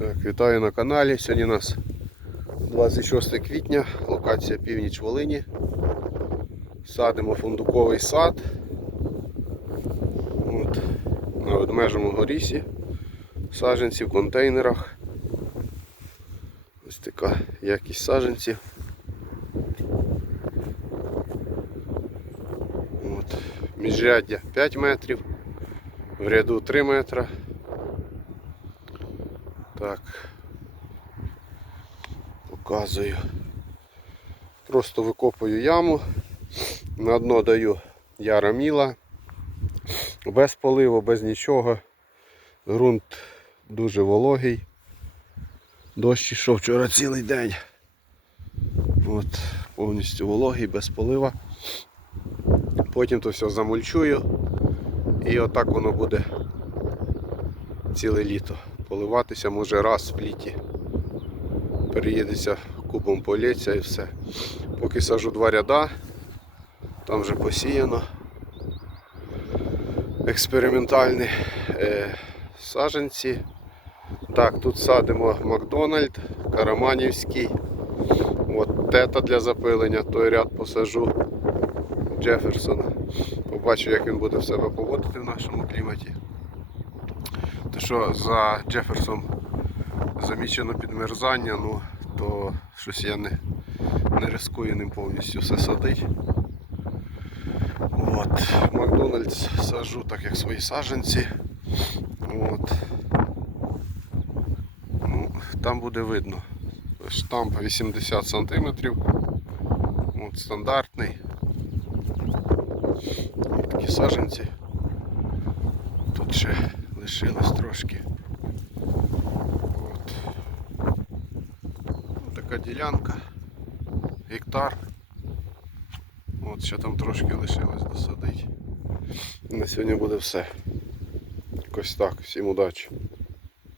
Так, вітаю на каналі. Сьогодні у нас 26 квітня, локація північ Волині. Садимо фундуковий сад. От, на ведмежому горісі. Саджанці в контейнерах. Ось така якість саджанців. От, міжряддя 5 метрів, в ряду 3 метра. Так. Показую. Просто викопую яму. На дно даю яра міла. Без поливу, без нічого. Грунт дуже вологий. Дощ ішов вчора цілий день. От, повністю вологий, без полива. Потім то все замульчую. І отак воно буде ціле літо. Поливатися може раз в літі. Переїдеться кубом полється і все. Поки сажу два ряда, там вже посіяно. Експериментальні е, саджанці. Так, тут садимо Макдональд, Караманівський. От тета для запилення, той ряд посажу Джеферсона. Побачу, як він буде в себе поводити в нашому кліматі. Що за Джеферсом замічено підмерзання, ну то щось я не, не рискую ним повністю все садить. От. Макдональдс сажу так як свої саджанці. От. Ну, там буде видно. Штамп 80 см. От, стандартний. Такі саджанці. Тут ще лишилось трошки. От. Така ділянка. Гектар. От ще там трошки лишилось досадити. На сьогодні буде все. Якось так. Всім удачі.